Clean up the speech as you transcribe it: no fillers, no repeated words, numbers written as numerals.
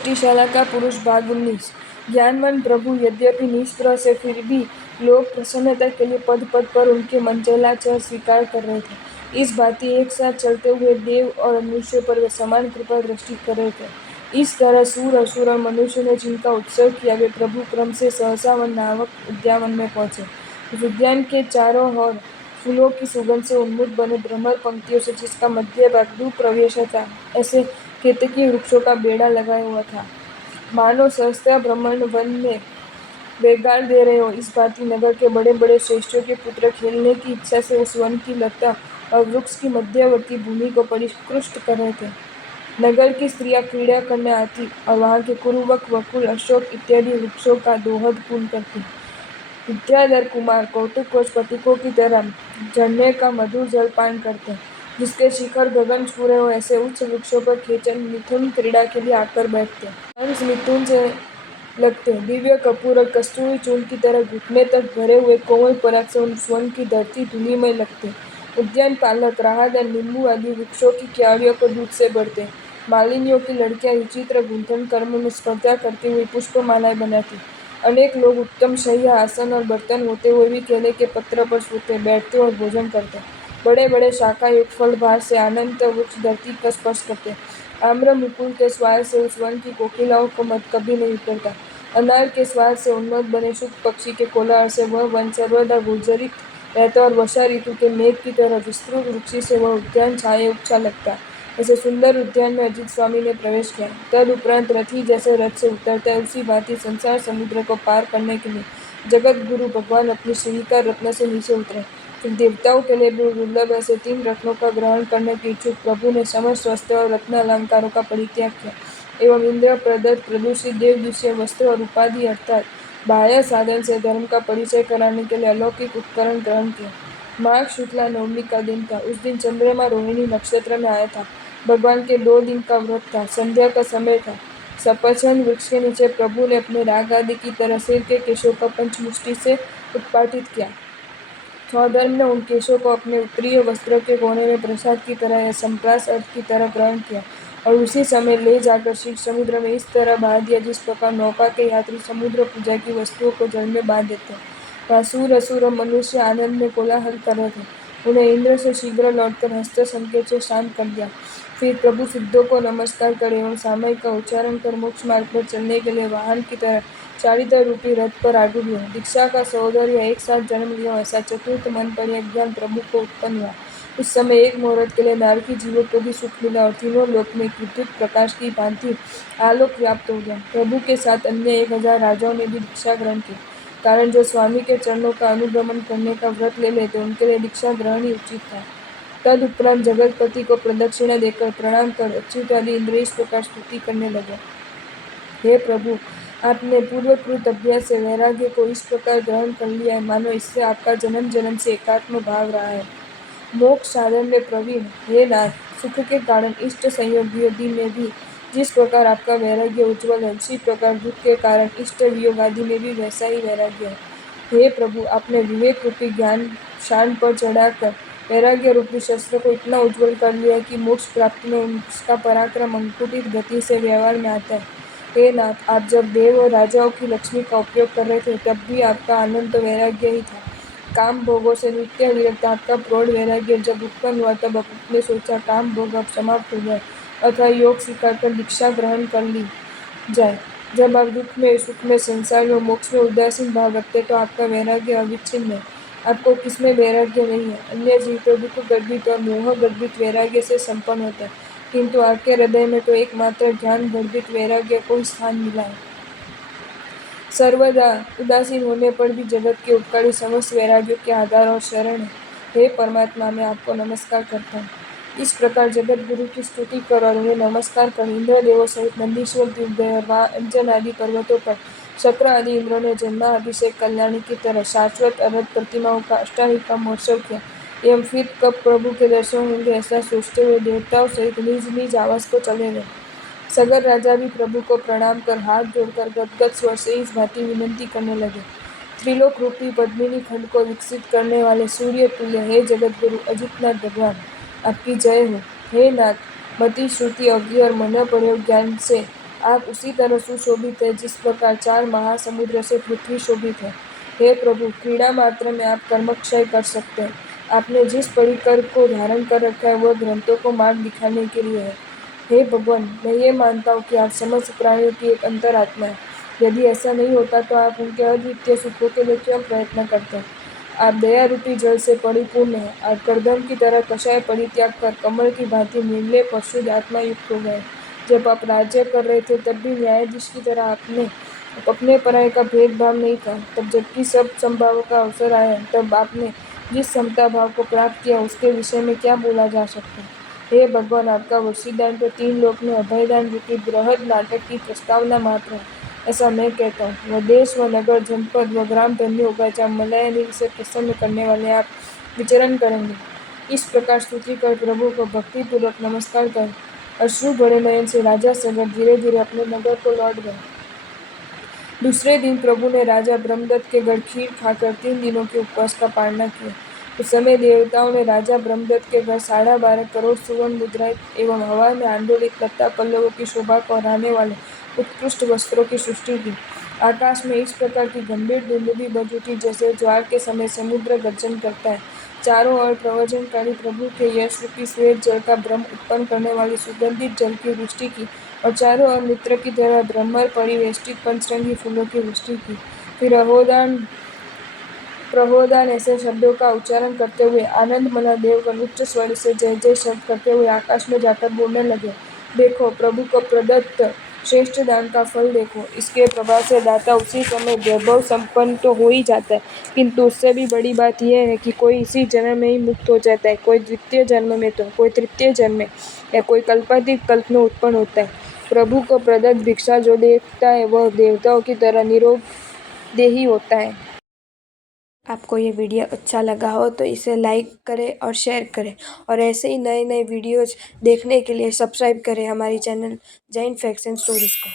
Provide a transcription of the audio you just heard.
सृष्टिशाला का पुरुष भाग 19। ज्ञानवान प्रभु यद्यपि निष्प्रह से फिर भी लोग प्रसन्नता के लिए पद पद पर उनके मनचला चर स्वीकार कर रहे थे। इस भांति एक साथ चलते हुए देव और मनुष्य पर वे समान कृपा दृष्टि कर रहे थे। इस तरह सूर असुर और मनुष्य ने जिनका उत्सव किया वे प्रभु क्रम से सहसा व नावक उद्यान में पहुंचे। उस उद्यान के चारों ओर फूलों की सुगंध से उन्मुख बने भ्रमर पंक्तियों से जिसका मध्य भाग दूर प्रवेश था, ऐसे केतकी वृक्षों का बेड़ा लगाया हुआ था, मानो सहस्त्र ब्रह्मांड वन में वेगार दे रहे हो। इस भांति नगर के बड़े बड़े श्रेष्ठों के पुत्र खेलने की इच्छा से उस वन की लता और वृक्ष की मध्यवर्ती भूमि को परिष्कृत कर रहे थे। नगर की स्त्रियां क्रीड़ा करने आती और वहां के कुरुवक वकुल अशोक इत्यादि वृक्षों का दोहद पूर्ण करती। विद्याधर कुमार कौतुकवश स्फटिकों की तरह झरने का मधुर जल पान करते, जिसके शिखर गगन छू रहे हो, ऐसे उच्च वृक्षों पर खेचन मिथुन क्रीड़ा के लिए आकर बैठते। हंस मिथुन से लगते दिव्य कपूर और कस्तूरी चूर्ण की तरह घुटने तक भरे हुए कोमल पराग से उन वन की धरती धूलिमय लगते। उद्यान पालक राहत नींबू आदि वृक्षों की क्यारियों को दूध से भरते। मालिनियों की लड़कियां विचित्र गुंथन कर्म में स्पर्धा करती हुई पुष्पमालाएं बनाती। अनेक लोग उत्तम शय्या आसन और बर्तन होते हुए भी केले के पत्र पर सोते, बैठते और भोजन करते। बड़े बड़े शाखा युक्त फल भार से अनंत वृक्ष धरती का स्पर्श करते। आम्र मुकुल के स्वाद से उस वन की कोकिलाओं को मत कभी नहीं उतरता। अनार के स्वाद से उन्मत्त बने शुक पक्षी के कोलाहल से वह वन सर्वदा गुर्जरित रहता और वर्षा ऋतु के मेघ की तरह विस्तृत वृक्षि से वह उद्यान छाये उच्छा लगता। ऐसे सुंदर उद्यान में अजित स्वामी ने प्रवेश किया। तद उपरांत रथी जैसे रथ से उतरता है, उसी भांति संसार समुद्र को पार करने के लिए जगत गुरु भगवान अपनी श्रीकर रत्न से नीचे उतरे। फिर देवताओं के लिए भी दुर्लभ ऐसे 3 रत्नों का ग्रहण करने के इच्छुक प्रभु ने समस्त वस्त्र और रत्न अलंकारों का परित्याग किया एवं इंद्र प्रदत्त प्रदूषित देवदूषित वस्त्र और उपाधि अर्थात बाह्य साधन से धर्म का परिचय कराने के लिए अलौकिक उपकरण ग्रहण किए। माघ शुक्ला नवमी का दिन था। उस दिन चंद्रमा रोहिणी नक्षत्र में आया था। भगवान के 2 दिन का व्रत था। संध्या का समय था। सफरचंद वृक्ष के नीचे प्रभु ने अपने राग आदि की तरह सिर के केशों का पंचमुष्टि से उत्पाटित किया। स्वधर्म ने उन केशों को अपने उत्तरीय वस्त्र के कोने में प्रसाद की तरह या संप्रास अर्थ की तरह ग्रहण किया और उसी समय ले जाकर क्षीर समुद्र में इस तरह बहा दिया जिस प्रकार नौका के यात्री समुद्र पूजा की वस्तुओं को जल में बांध देते। वहाँ सूर असुर और मनुष्य आनंद में कोलाहल कर रहे थे। उन्हें इंद्र से शीघ्र लौटकर हस्त संकेत से शांत कर दिया। फिर प्रभु सिद्धों को नमस्कार कर एवं सामयिक का उच्चारण कर मोक्ष मार्ग पर चलने के लिए वाहन की तरह चारित रूपी रथ पर आरूढ़ हुए। दीक्षा का सौंदर्य एक साथ जन्म लिया ऐसा चतुर्थ मन पर यह ज्ञान प्रभु को उत्पन्न हुआ। उस समय एक मुहूर्त के लिए नारकी जीवों को भी सुख मिला और तीनों लोक में विद्युत प्रकाश की भांति आलोक व्याप्त हो गया। प्रभु के साथ अन्य 1000 राजाओं ने भी दीक्षा ग्रहण की, कारण जो स्वामी के चरणों का अनुगमन करने का व्रत ले लेते उनके लिए दीक्षा ग्रहण ही उचित था। तद उपरांत जगतपति को प्रदक्षिणा देकर प्रणाम कर अच्युत आदि इंद्र इस प्रकार स्तुति करने लगे। हे प्रभु, आपने पूर्वकृत अभ्यास से वैराग्य को इस प्रकार ग्रहण कर लिया है मानो इससे आपका जन्म जन्म से एकात्म भाव रहा है। मोक्ष साधन में प्रवीण हे नाथ, सुख के कारण इष्ट संयोग में भी जिस प्रकार आपका वैराग्य उज्ज्वल है, उसी प्रकार दुख के कारण इष्ट वियोग आदि में भी वैसा ही वैराग्य है। हे प्रभु, आपने विवेक रूपी ज्ञान शान पर चढ़ाकर वैराग्य रूपी शस्त्र को इतना उज्ज्वल कर लिया है कि मोक्ष प्राप्ति में उसका पराक्रम अंकुटित गति से व्यवहार में आता है। हे नाथ, आप जब देव और राजाओं की लक्ष्मी का उपयोग कर रहे थे तब भी आपका आनंद तो वैराग्य ही था। काम भोगों से नित्य विरक्त आपका प्रौढ़ वैराग्य जब उत्पन्न हुआ तब आपने सोचा काम भोग अब समाप्त हो गए अथवा योग स्वीकार कर दीक्षा ग्रहण कर ली जाए। जब आप दुख में, सुख में, संसार में, मोक्ष में उदासीन भाव रखते तो आपका वैराग्य अविच्छिन्न है। आपको किसमें वैराग्य नहीं है। अन्य जीव तो दुख गर्भित और मोह गर्भित वैराग्य से संपन्न होते हैं, किंतु आपके हृदय में तो एकमात्र ज्ञान गर्भित वैराग्य को ही स्थान मिला है। सर्वदा उदासीन होने पर भी जगत के उपकारी समस्त वैराग्यों के आधार और शरण है। हे परमात्मा, मैं आपको नमस्कार करता हूँ। इस प्रकार जगत गुरु की स्तुति कर और उन्हें नमस्कार कर इंद्र देवों सहित नंदीश्वर द्वीप गए और वहाँ अंजन आदि पर्वतों पर शक्र आदि इंद्रों ने जन्मा अभिषेक कल्याणी की तरह शाश्वत अरहत प्रतिमाओं का अष्टाहिका महोत्सव किया एवं फिर कब प्रभु के दर्शन होंगे ऐसा सोचते हुए देवताओं सहित निज निज आवास को चले गए। सगर राजा भी प्रभु को प्रणाम कर हाथ जोड़कर गदगद स्वर से इस भांति विनती करने लगे। त्रिलोक रूपी पद्मिनी खंड को विकसित करने वाले सूर्य तुल्य हे जगत गुरु अजितनाथ भगवान, आपकी जय हो। हे नाथ, मति श्रुति अज्ञ और मन प्रयोग ज्ञान से आप उसी तरह सुशोभित हैं जिस प्रकार 4 महासमुद्र से पृथ्वी शोभित है। हे प्रभु, क्रीड़ा मात्र में आप कर्मक्षय कर सकते हैं। आपने जिस परिकर को धारण कर रखा है वह ग्रंथों को मार्ग दिखाने के लिए है। हे भगवान, मैं ये मानता हूँ कि आप समस्त प्राणियों की एक अंतरात्मा है। यदि ऐसा नहीं होता तो आप उनके अद्वितीय सुखों के लिए क्यों प्रयत्न करते हैं? आप दया रूपी जल से परिपूर्ण हैं। आप करदम की तरह कषाय परित्याग कर कमल की भांति निर्लेप और शुद्ध आत्मा युक्त हो गए। जब आप राज्य कर रहे थे तब भी न्यायाधीश की तरह आपने अपने पराये का भेदभाव नहीं था। तब जबकि सब संभाव का अवसर आया तब आपने जिस समता भाव को प्राप्त किया उसके विषय में क्या बोला जा सकता है? हे भगवान, आपका वशीदान तो 3 लोक में अभयदान रूपी बृहद नाटक की प्रस्तावना मात्र है, ऐसा मैं कहता हूँ। वह देश, व नगर, जनपद व ग्राम धन्य होगा जहाँ मलयानी से प्रसन्न करने वाले आप विचरण करेंगे। इस प्रकार स्तुति कर प्रभु को भक्तिपूर्वक नमस्कार कर अश्रु भरे नयन से राजा सगर धीरे धीरे अपने नगर को लौट गए। दूसरे दिन प्रभु ने राजा ब्रह्मदत्त के घर खीर खाकर 3 दिनों के उपवास का पालना किया। उस समय देवताओं ने राजा ब्रह्मदत्त के घर 12.5 करोड़ सुवर्ण मुद्राएं एवं हवा में आंदोलित लता पल्लवों की शोभा को बढ़ाने वाले उत्कृष्ट वस्त्रों की सृष्टि की। आकाश में इस प्रकार की गंभीर धुंधली बज उठी जैसे ज्वार के समय समुद्र गर्जन करता है। चारों ओर प्रवचनकारी प्रभु के यश रूपी श्वेत जल का भ्रम उत्पन्न करने वाली सुगंधित जल की वृष्टि की और चारों ओर मित्र की तरह भ्रमर परिवेष्टित पंचरंगी फूलों की वृष्टि की। फिर प्रहोदान ऐसे शब्दों का उच्चारण करते हुए आनंद मना देवगण उच्च स्वर से जय जय शब्द करते हुए आकाश में जाकर बोलने लगे, देखो प्रभु को प्रदत्त श्रेष्ठ दान का फल देखो। इसके प्रभाव से दाता उसी समय वैभव संपन्न तो हो ही जाता है, किंतु उससे भी बड़ी बात यह है कि कोई इसी जन्म में ही मुक्त हो जाता है, कोई द्वितीय जन्म में तो कोई तृतीय जन्म में या कोई कल्पातीत कल्प में उत्पन्न होता है। प्रभु को प्रदत्त भिक्षा जो देखता है वह देवताओं की तरह निरोग देही होता है। आपको ये वीडियो अच्छा लगा हो तो इसे लाइक करें और शेयर करें और ऐसे ही नए नए वीडियोज़ देखने के लिए सब्सक्राइब करें हमारी channel Jain facts and stories को।